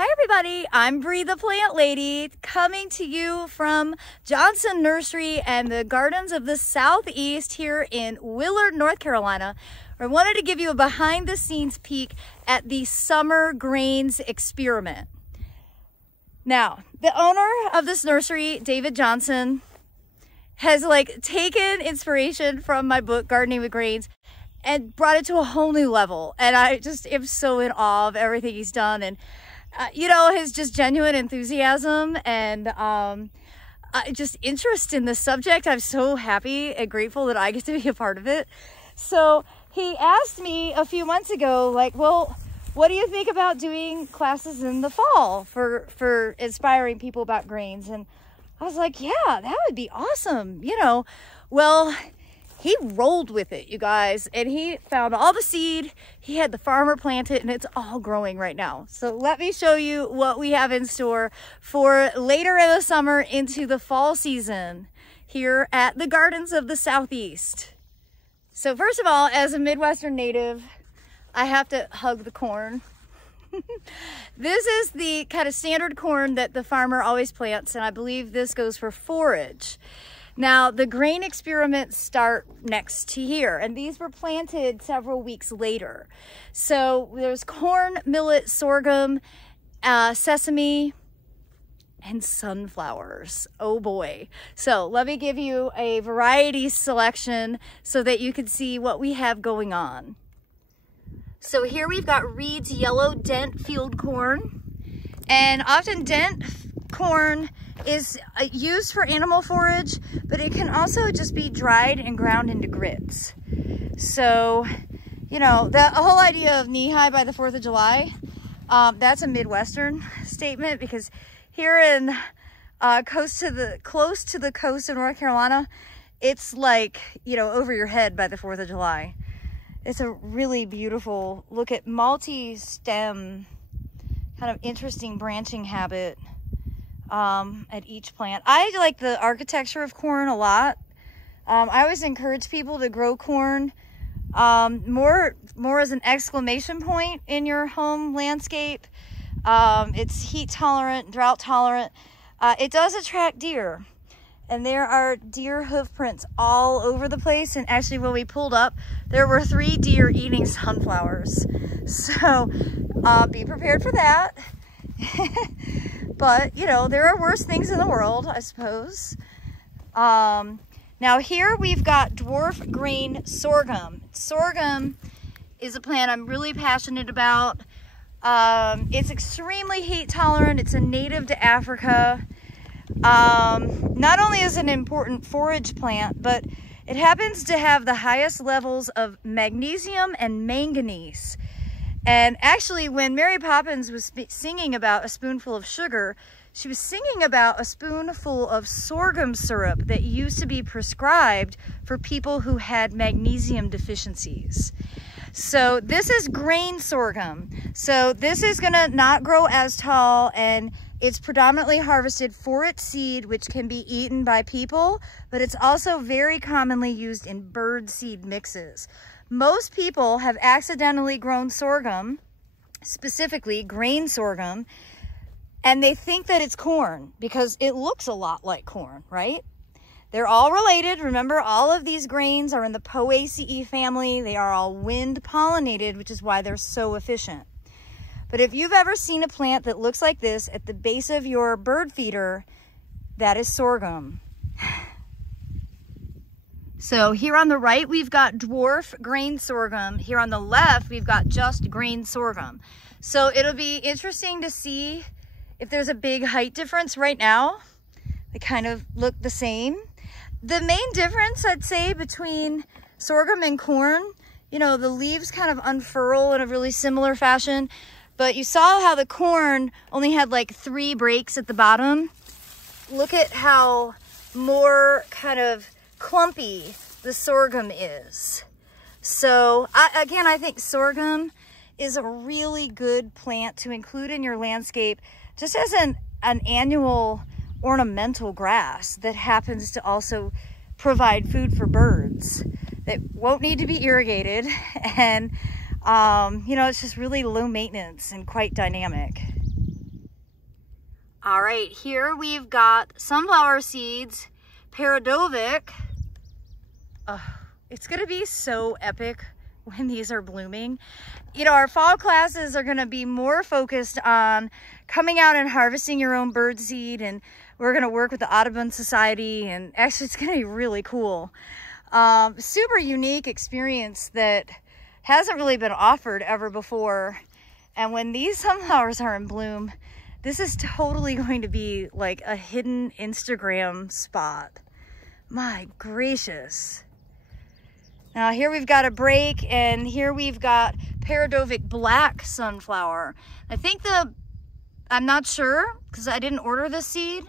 Hi everybody, I'm Bree the Plant Lady, coming to you from Johnson Nursery and the Gardens of the Southeast here in Willard, North Carolina. I wanted to give you a behind the scenes peek at the summer grains experiment. Now, the owner of this nursery, David Johnson, has taken inspiration from my book, Gardening with Grains, and brought it to a whole new level. And I just am so in awe of everything he's done. And his just genuine enthusiasm and just interest in the subject. I'm so happy and grateful that I get to be a part of it. So he asked me a few months ago, well, what do you think about doing classes in the fall for inspiring people about grains? And I was like, yeah, that would be awesome. Well, he rolled with it, you guys, and he found all the seed. He had the farmer plant it, and it's all growing right now. So let me show you what we have in store for later in the summer into the fall season here at the Gardens of the Southeast. So first of all, as a Midwestern native, I have to hug the corn. This is the kind of standard corn that the farmer always plants, and I believe this goes for forage. Now, the grain experiments start next to here, and these were planted several weeks later. So there's corn, millet, sorghum, sesame, and sunflowers. Oh boy. So let me give you a variety selection so that you can see what we have going on. So here we've got Reed's yellow dent field corn, and often dent corn is used for animal forage, but it can also just be dried and ground into grits. So, the whole idea of knee-high by the 4th of July, that's a Midwestern statement, because here in close to the coast of North Carolina, it's over your head by the 4th of July. It's a really beautiful, look at multi-stem, kind of interesting branching habit at each plant. I like the architecture of corn a lot. I always encourage people to grow corn more as an exclamation point in your home landscape. It's heat tolerant, drought tolerant. It does attract deer, and there are deer hoof prints all over the place. And actually, when we pulled up, there were 3 deer eating sunflowers. So be prepared for that. But, there are worse things in the world, I suppose. Now here we've got dwarf grain sorghum. Sorghum is a plant I'm really passionate about. It's extremely heat tolerant. It's a native to Africa. Not only is it an important forage plant, but it happens to have the highest levels of magnesium and manganese. And actually, when Mary Poppins was singing about a spoonful of sugar, she was singing about a spoonful of sorghum syrup that used to be prescribed for people who had magnesium deficiencies. So this is grain sorghum. So this is gonna not grow as tall, and it's predominantly harvested for its seed, which can be eaten by people, but it's also very commonly used in bird seed mixes. Most people have accidentally grown sorghum, specifically grain sorghum, and they think that it's corn because it looks a lot like corn, right? They're all related. Remember, all of these grains are in the Poaceae family. They are all wind pollinated, which is why they're so efficient. But if you've ever seen a plant that looks like this at the base of your bird feeder, that is sorghum. So here on the right, we've got dwarf grain sorghum. Here on the left, we've got just grain sorghum. So it'll be interesting to see if there's a big height difference. Right now, they kind of look the same. The main difference, I'd say, between sorghum and corn, the leaves kind of unfurl in a really similar fashion, but you saw how the corn only had 3 breaks at the bottom. Look at how more kind of clumpy the sorghum is. So again, I think sorghum is a really good plant to include in your landscape just as an annual ornamental grass that happens to also provide food for birds that won't need to be irrigated, and it's just really low maintenance and quite dynamic. All right, here we've got sunflower seeds, Paradovic. It's gonna be so epic when these are blooming. You know, our fall classes are gonna be more focused on coming out and harvesting your own bird seed, and we're gonna work with the Audubon Society, and actually it's gonna be really cool. Super unique experience that hasn't really been offered ever before. And when these sunflowers are in bloom, this is totally going to be like a hidden Instagram spot. My gracious. Now here we've got a break, and here we've got Paradovic black sunflower. I'm not sure because I didn't order this seed.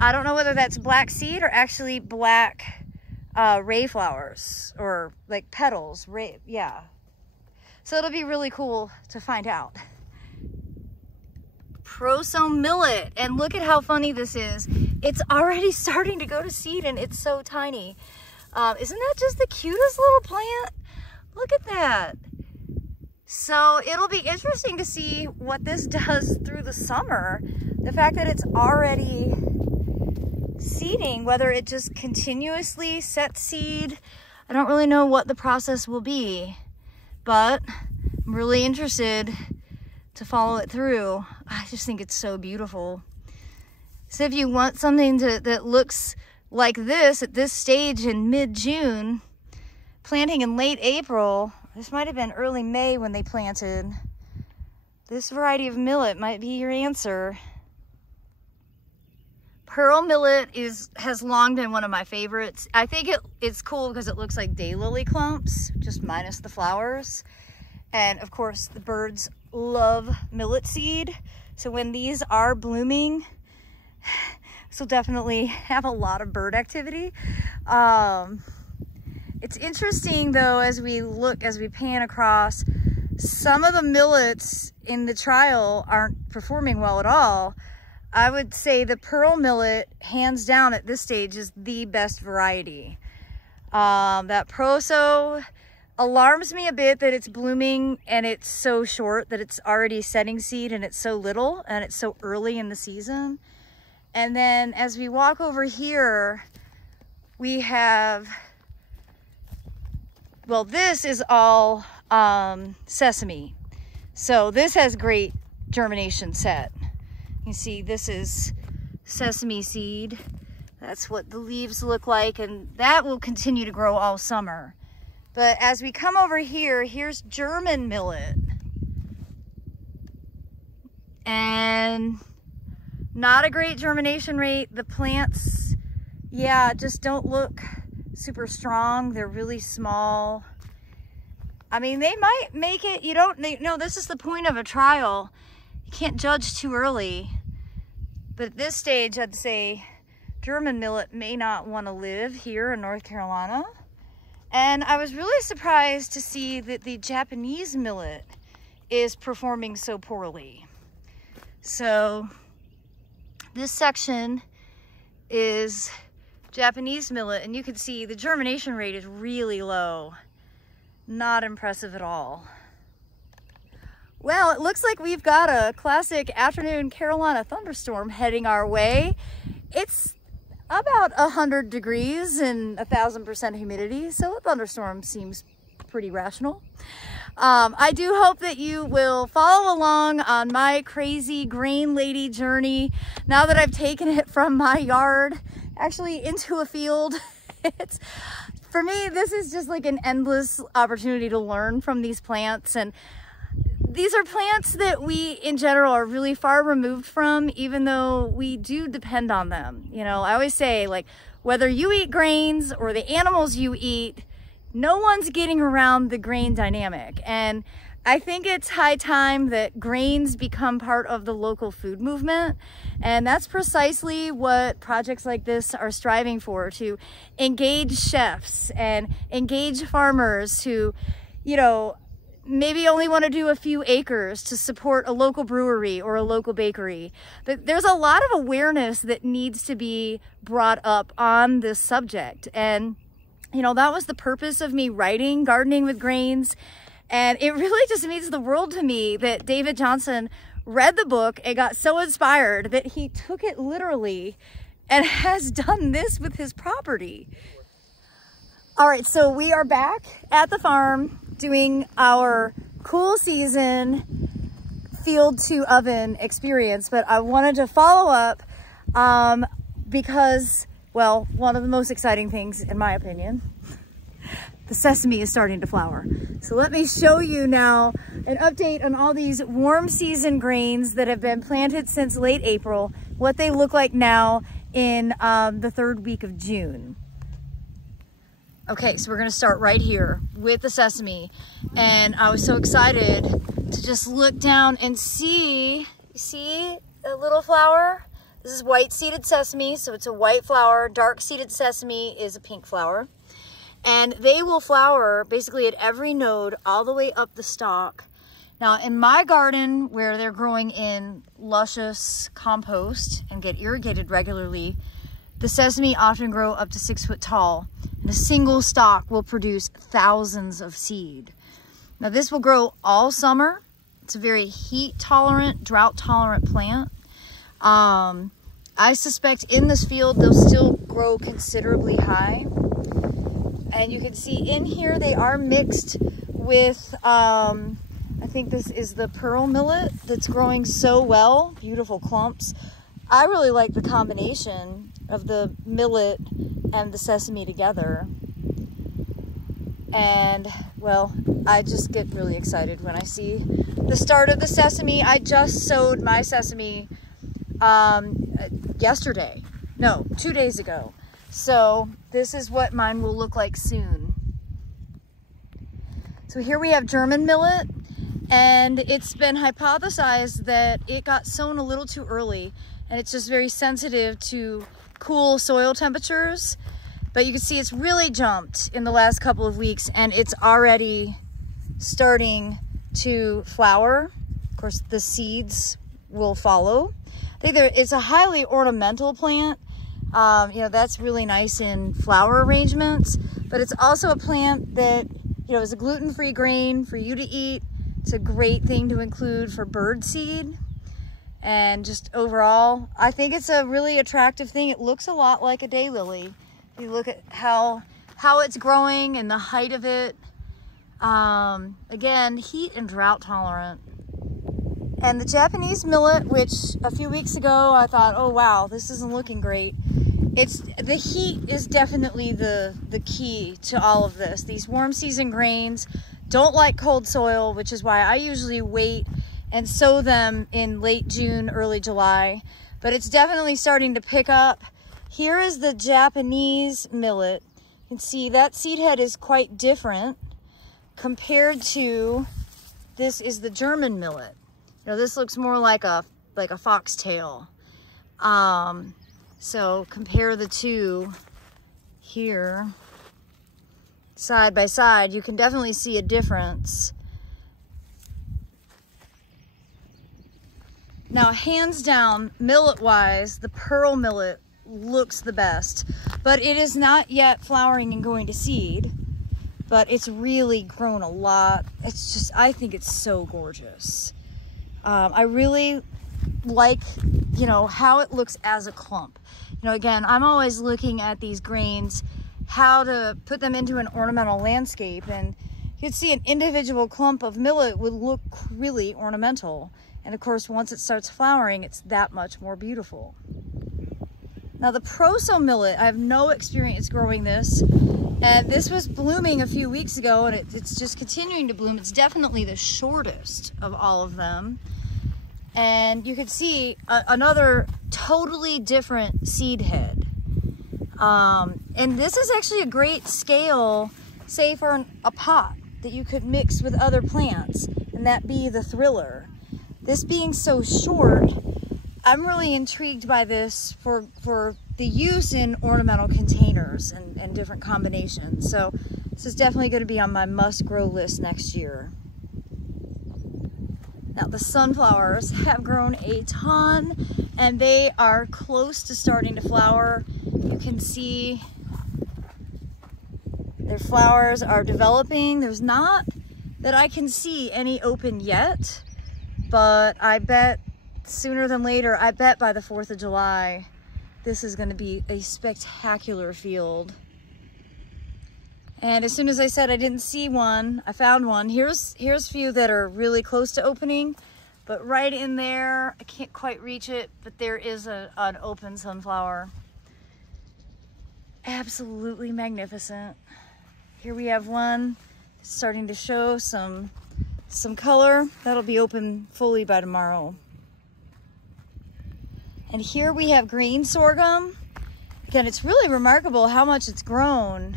I don't know whether that's black seed or actually black ray flowers or like petals, yeah. So it'll be really cool to find out. Prosso millet, and look at how funny this is. It's already starting to go to seed, and it's so tiny. Isn't that just the cutest little plant? Look at that. So it'll be interesting to see what this does through the summer. The fact that it's already seeding, whether it just continuously sets seed. I don't really know what the process will be, but I'm really interested to follow it through. I just think it's so beautiful. So if you want something that looks like this at this stage in mid-June, planting in late April, this might have been early May when they planted, this variety of millet might be your answer. Pearl millet has long been one of my favorites. I think it's cool because it looks like daylily clumps, just minus the flowers. And of course, the birds love millet seed. So when these are blooming, this will definitely have a lot of bird activity. It's interesting though, as we pan across, some of the millets in the trial aren't performing well at all. I would say the pearl millet, hands down at this stage, is the best variety. That Prosso alarms me a bit that it's blooming and it's so short, that it's already setting seed and it's so little and it's so early in the season. And then as we walk over here, we have, well, this is all sesame. So this has great germination set. You see, this is sesame seed. That's what the leaves look like, and that will continue to grow all summer. But as we come over here, here's German millet. And not a great germination rate. The plants, yeah, just don't look super strong. They're really small. I mean, they might make it, no, this is the point of a trial. You can't judge too early. But at this stage, I'd say German millet may not want to live here in North Carolina. And I was really surprised to see that the Japanese millet is performing so poorly. So this section is Japanese millet, and you can see the germination rate is really low. Not impressive at all. Well, it looks like we've got a classic afternoon Carolina thunderstorm heading our way. It's about 100 degrees and 1,000% humidity, so a thunderstorm seems pretty rational. I do hope that you will follow along on my crazy grain lady journey now that I've taken it from my yard actually into a field. For me, this is just like an endless opportunity to learn from these plants, and these are plants that we in general are really far removed from, even though we do depend on them. You know, I always say, like, whether you eat grains or the animals you eat, no one's getting around the grain dynamic. And I think it's high time that grains become part of the local food movement. And that's precisely what projects like this are striving for, to engage chefs and engage farmers who, you know, maybe only want to do a few acres to support a local brewery or a local bakery. But there's a lot of awareness that needs to be brought up on this subject. And, you know, that was the purpose of me writing Gardening with Grains. And it really just means the world to me that David Johnson read the book and got so inspired that he took it literally and has done this with his property. All right, so we are back at the farm doing our cool season field to oven experience, but I wanted to follow up because, well, one of the most exciting things, in my opinion, the sesame is starting to flower. So let me show you now an update on all these warm season grains that have been planted since late April, what they look like now in the third week of June. Okay, so we're gonna start right here with the sesame. And I was so excited to just look down and see a little flower? This is white seeded sesame, so it's a white flower. Dark seeded sesame is a pink flower. And they will flower basically at every node all the way up the stalk. Now in my garden, where they're growing in luscious compost and get irrigated regularly, the sesame often grow up to 6 foot tall, and a single stalk will produce thousands of seed. Now this will grow all summer. It's a very heat tolerant, drought tolerant plant. I suspect in this field they'll still grow considerably high. And you can see in here they are mixed with, I think this is the pearl millet that's growing so well, beautiful clumps. I really like the combination of the millet and the sesame together. And well, I just get really excited when I see the start of the sesame. I just sowed my sesame yesterday, no, 2 days ago. So this is what mine will look like soon. So here we have German millet, and it's been hypothesized that it got sown a little too early, and it's just very sensitive to cool soil temperatures. But you can see it's really jumped in the last couple of weeks, and it's already starting to flower. Of course, the seeds will follow. I think it's a highly ornamental plant. You know, that's really nice in flower arrangements, but it's also a plant that, you know, is a gluten-free grain for you to eat. It's a great thing to include for bird seed. And just overall, I think it's a really attractive thing. It looks a lot like a daylily. You look at how it's growing and the height of it. Again, heat and drought tolerant. And the Japanese millet, which a few weeks ago I thought, oh wow, this isn't looking great. The heat is definitely the key to all of this. These warm season grains don't like cold soil, which is why I usually wait and sow them in late June, early July. But it's definitely starting to pick up. Here is the Japanese millet. You can see that seed head is quite different compared to, this is the German millet. You know, this looks more like a foxtail. So compare the two here, side by side. You can definitely see a difference. Now, hands down, millet-wise, the pearl millet looks the best, but it is not yet flowering and going to seed, but it's really grown a lot. It's just, I think it's so gorgeous. I really like, you know, how it looks as a clump. You know, again, I'm always looking at these grains, how to put them into an ornamental landscape, and you can see an individual clump of millet would look really ornamental. And of course, once it starts flowering, it's that much more beautiful. Now the Prosso millet, I have no experience growing this, and this was blooming a few weeks ago, and it's just continuing to bloom. It's definitely the shortest of all of them. And you can see another totally different seed head. And this is actually a great scale, say for a pot that you could mix with other plants, and that be the thriller. This being so short, I'm really intrigued by this for the use in ornamental containers and different combinations. So this is definitely going to be on my must grow list next year. Now the sunflowers have grown a ton, and they are close to starting to flower. You can see their flowers are developing. There's not, that I can see, any open yet, but I bet sooner than later, I bet by the 4th of July, this is going to be a spectacular field. And as soon as I said I didn't see one, I found one. Here's a few that are really close to opening, but right in there, I can't quite reach it, but there is an open sunflower. Absolutely magnificent. Here we have one starting to show some color. That'll be open fully by tomorrow. And here we have green sorghum. Again, it's really remarkable how much it's grown.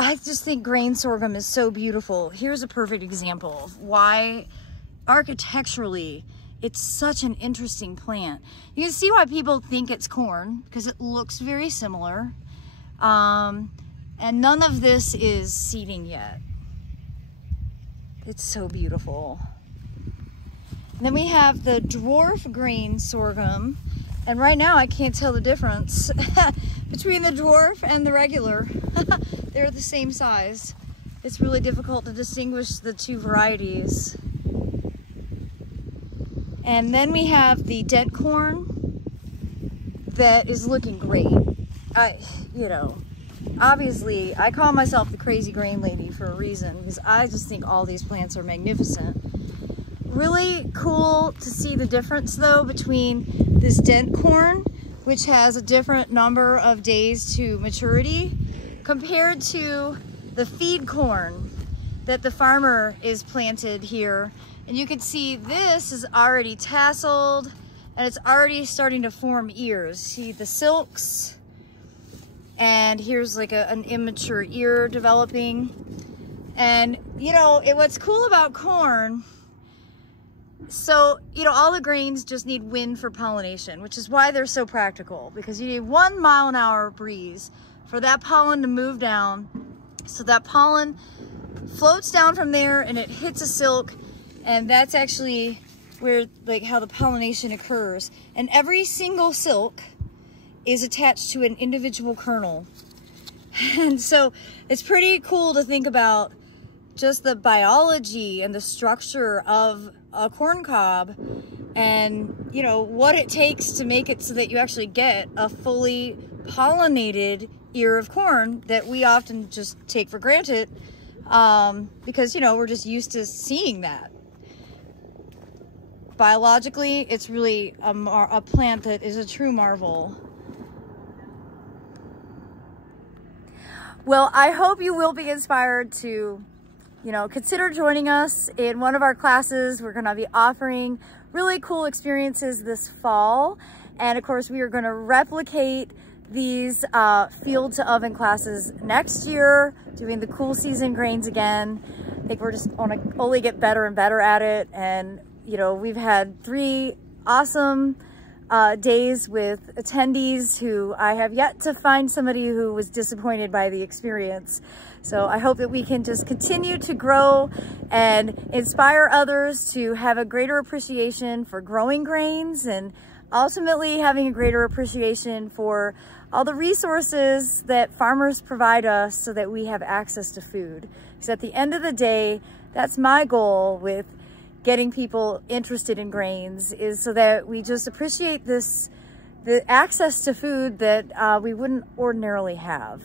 I just think grain sorghum is so beautiful. Here's a perfect example of why architecturally it's such an interesting plant. You can see why people think it's corn, because it looks very similar. And none of this is seeding yet. It's so beautiful. And then we have the dwarf grain sorghum. And right now I can't tell the difference between the dwarf and the regular. They're the same size. It's really difficult to distinguish the two varieties. And then we have the dent corn that is looking great. You know, obviously I call myself the crazy grain lady for a reason, because I just think all these plants are magnificent. Really cool to see the difference though between this dent corn, which has a different number of days to maturity, compared to the feed corn that the farmer is planted here. And you can see this is already tasseled and it's already starting to form ears. See the silks? And here's like an immature ear developing. And you know, what's cool about corn, so, you know, all the grains just need wind for pollination, which is why they're so practical, because you need 1 mile-an-hour breeze for that pollen to move down. So that pollen floats down from there and it hits a silk, and that's actually where, like, how the pollination occurs. And every single silk is attached to an individual kernel. And so it's pretty cool to think about just the biology and the structure of a corn cob, and you know what it takes to make it so that you actually get a fully pollinated ear of corn that we often just take for granted, because you know we're just used to seeing that. Biologically, it's really a plant that is a true marvel. Well, I hope you will be inspired to, you know, consider joining us in one of our classes. We're going to be offering really cool experiences this fall. And of course, we are going to replicate these field to oven classes next year, doing the cool season grains again. I think we're just going to only get better and better at it. And, you know, we've had 3 awesome days with attendees who I have yet to find somebody who was disappointed by the experience. So I hope that we can just continue to grow and inspire others to have a greater appreciation for growing grains, and ultimately having a greater appreciation for all the resources that farmers provide us so that we have access to food. Because at the end of the day, that's my goal with getting people interested in grains, is so that we just appreciate the access to food that we wouldn't ordinarily have.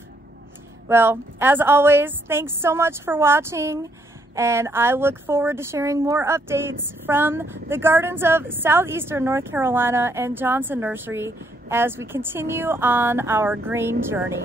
Well, as always, thanks so much for watching, and I look forward to sharing more updates from the gardens of southeastern North Carolina and Johnson Nursery as we continue on our grain journey.